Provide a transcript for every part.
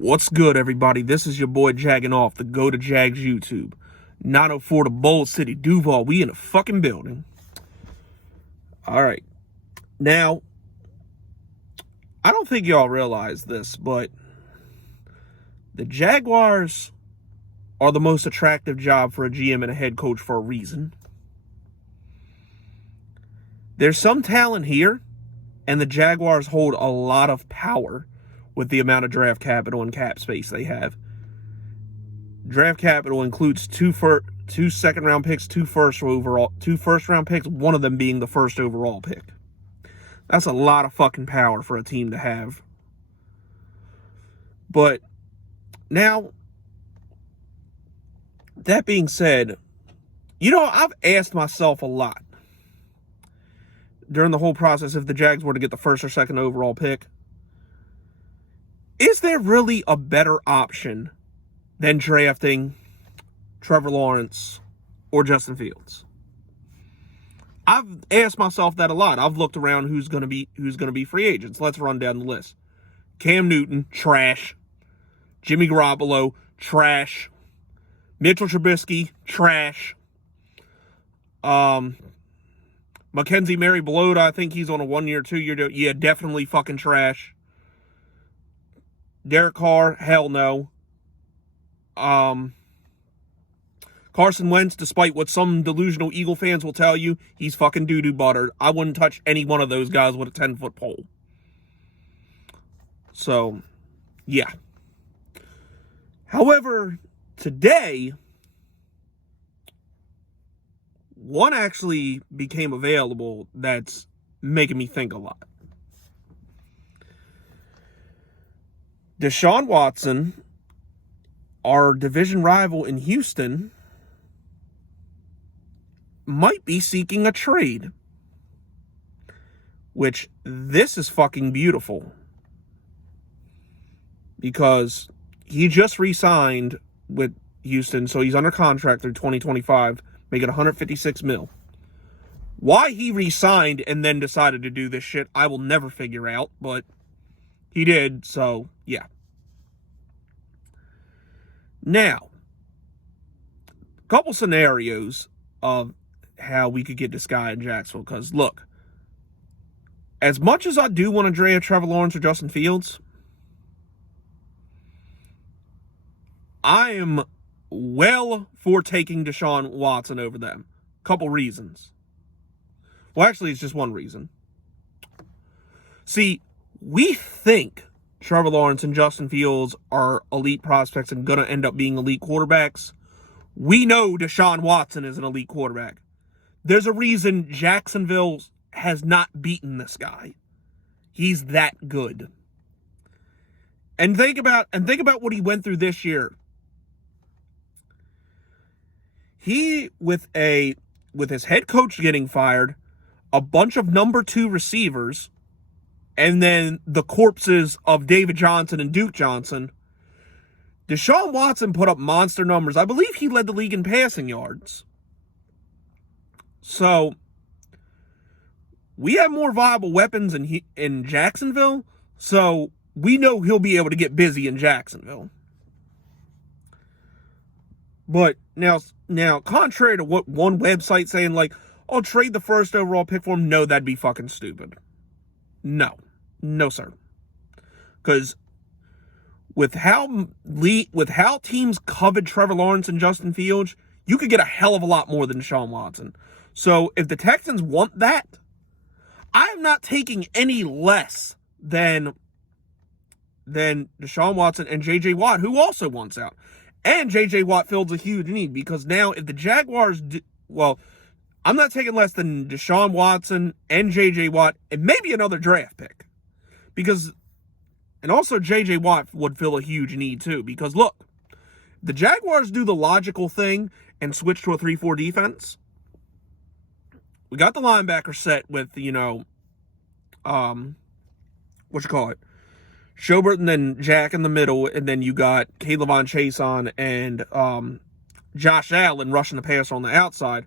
What's good, everybody? This is your boy Jagging Off, the Go to Jags YouTube. 904 to Bold City, Duval. We in a fucking building. All right. Now, I don't think y'all realize this, but the Jaguars are the most attractive job for a GM and a head coach for a reason. There's some talent here, and the Jaguars hold a lot of power with the amount of draft capital and cap space they have. Draft capital includes two second-round picks, two first-round picks, one of them being the first overall pick. That's a lot of fucking power for a team to have. But now, that being said, I've asked myself a lot during the whole process if the Jags were to get the first or second overall pick. Is there really a better option than drafting Trevor Lawerence or Justin Fields? I've asked myself that a lot. I've looked around who's going to be free agents. Let's run down the list. Cam Newton, trash. Jimmy Garoppolo, trash. Mitchell Trubisky, trash. Mackenzie Mary-Bloda, I think he's on a 1-year, 2-year deal. Yeah, definitely fucking trash. Derek Carr, hell no. Carson Wentz, despite what some delusional Eagle fans will tell you, he's fucking doo-doo butter. I wouldn't touch any one of those guys with a 10-foot pole. So, yeah. However, today, one actually became available that's making me think a lot. Deshaun Watson, our division rival in Houston, might be seeking a trade. Which, this is fucking beautiful. Because he just re-signed with Houston, so he's under contract through 2025, making $156 million. Why he re-signed and then decided to do this shit, I will never figure out, but he did, so yeah. Now, a couple scenarios of how we could get this guy in Jacksonville. Because, look, as much as I do want to draft Trevor Lawerence or Justin Fields, I am well for taking Deshaun Watson over them. Couple reasons. Well, actually, it's just one reason. See, we think Trevor Lawerence and Justin Fields are elite prospects and going to end up being elite quarterbacks. We know Deshaun Watson is an elite quarterback. There's a reason Jacksonville has not beaten this guy. He's that good. And think about what he went through this year. He, with his head coach getting fired, a bunch of number 2 receivers, and then the corpses of David Johnson and Duke Johnson, Deshaun Watson put up monster numbers. I believe he led the league in passing yards. So, we have more viable weapons in Jacksonville, so we know he'll be able to get busy in Jacksonville. But now, contrary to what one website saying, like, I'll trade the first overall pick for him, no, that'd be fucking stupid. No, sir. Because with how teams covered Trevor Lawerence and Justin Fields, you could get a hell of a lot more than Deshaun Watson. So if the Texans want that, I am not taking any less than Deshaun Watson and J.J. Watt, who also wants out. And J.J. Watt fills a huge need, because now if the Jaguars I'm not taking less than Deshaun Watson and J.J. Watt and maybe another draft pick. And also J.J. Watt would fill a huge need too. Because look, the Jaguars do the logical thing and switch to a 3-4 defense. We got the linebacker set with, Schobert and then Jack in the middle, and then you got Caleb on Chason and Josh Allen rushing the passer on the outside.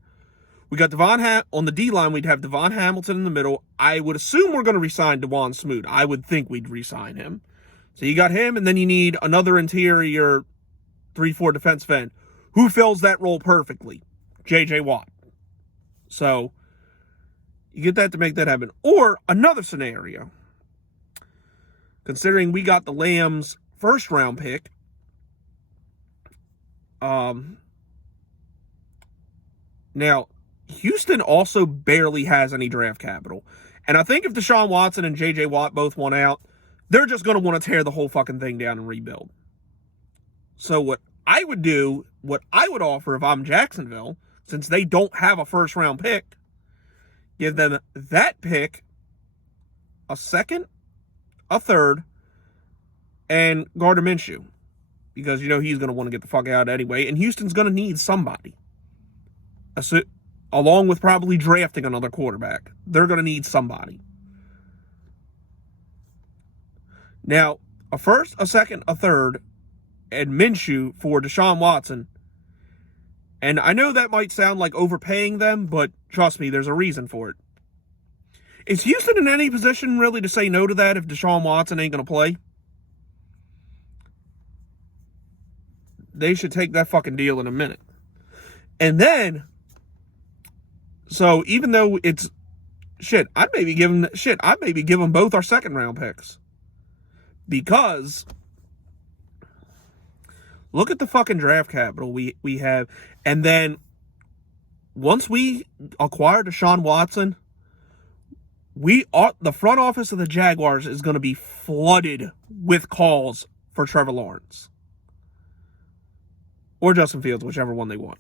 We got on the D-line, we'd have Devon Hamilton in the middle. I would assume we're going to re-sign Devon Smoot. I would think we'd re-sign him. So you got him, and then you need another interior 3-4 defensive end. Who fills that role perfectly? J.J. Watt. So you get that to make that happen. Or another scenario, considering we got the Lambs first round pick, now Houston also barely has any draft capital. And I think if Deshaun Watson and J.J. Watt both want out, they're just going to want to tear the whole fucking thing down and rebuild. So what I would do, what I would offer if I'm Jacksonville, since they don't have a first round pick, give them that pick, a second, a third, and Gardner Minshew. Because he's going to want to get the fuck out anyway, and Houston's going to need somebody. Along with probably drafting another quarterback. They're going to need somebody. Now, a first, a second, a third, and Minshew for Deshaun Watson. And I know that might sound like overpaying them, but trust me, there's a reason for it. Is Houston in any position really to say no to that if Deshaun Watson ain't going to play? They should take that fucking deal in a minute. And then, so even though it's I'd maybe give them both our second round picks. Because look at the fucking draft capital we have. And then once we acquire Deshaun Watson, the front office of the Jaguars is going to be flooded with calls for Trevor Lawerence. Or Justin Fields, whichever one they want.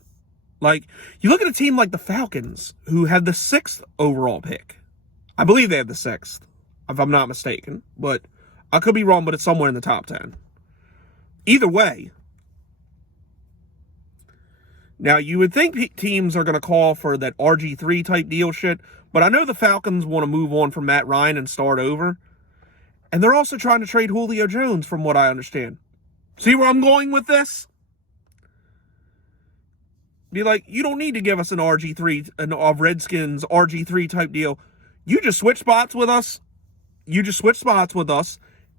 Like, you look at a team like the Falcons, who had the 6th overall pick. I believe they had the 6th, if I'm not mistaken. But I could be wrong, but it's somewhere in the top 10. Either way. Now, you would think teams are going to call for that RG3 type deal shit, but I know the Falcons want to move on from Matt Ryan and start over. And they're also trying to trade Julio Jones, from what I understand. See where I'm going with this? Be like, you don't need to give us an RG3, a Redskins RG3 type deal. You just switch spots with us.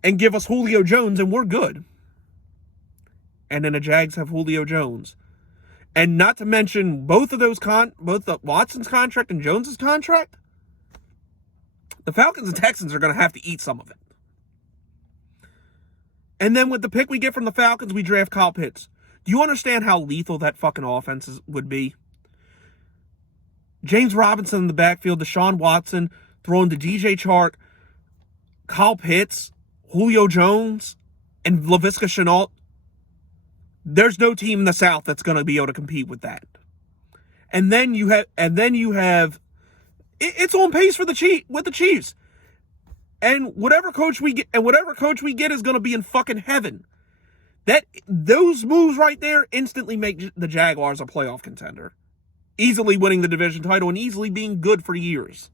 And give us Julio Jones, and we're good. And then the Jags have Julio Jones. And not to mention both the Watson's contract and Jones's contract. The Falcons and Texans are going to have to eat some of it. And then with the pick we get from the Falcons, we draft Kyle Pitts. Do you understand how lethal that fucking offense would be? James Robinson in the backfield, Deshaun Watson, throwing to DJ Chark, Kyle Pitts, Julio Jones, and Laviska Shenault. There's no team in the South that's going to be able to compete with that. And then you have, it's on pace with the Chiefs. And whatever coach we get is going to be in fucking heaven. Those moves right there instantly make the Jaguars a playoff contender. Easily winning the division title and easily being good for years.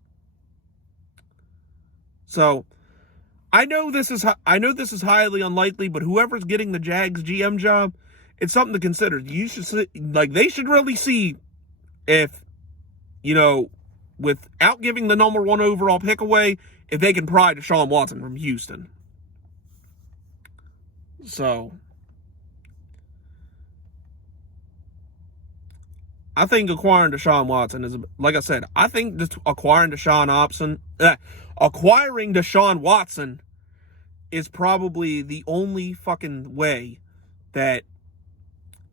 So, I know this is highly unlikely, but whoever's getting the Jags GM job, it's something to consider. They should really see if, without giving the number 1 overall pick away, if they can pry Deshaun Watson from Houston. So, I think acquiring Deshaun Watson is, like I said, I think acquiring Deshaun Watson is probably the only fucking way that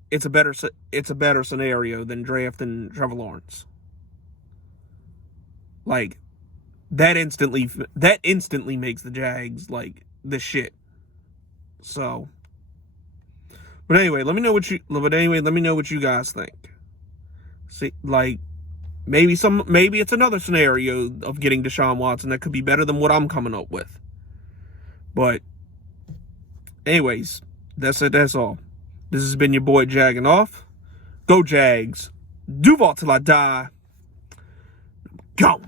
it's a better scenario than drafting Trevor Lawerence. Like, that instantly makes the Jags like the shit. So, but anyway, let me know what you guys think. See, like, maybe it's another scenario of getting Deshaun Watson that could be better than what I'm coming up with. But anyways, that's it. That's all. This has been your boy Jagging Off. Go Jags. Duval till I die. Go.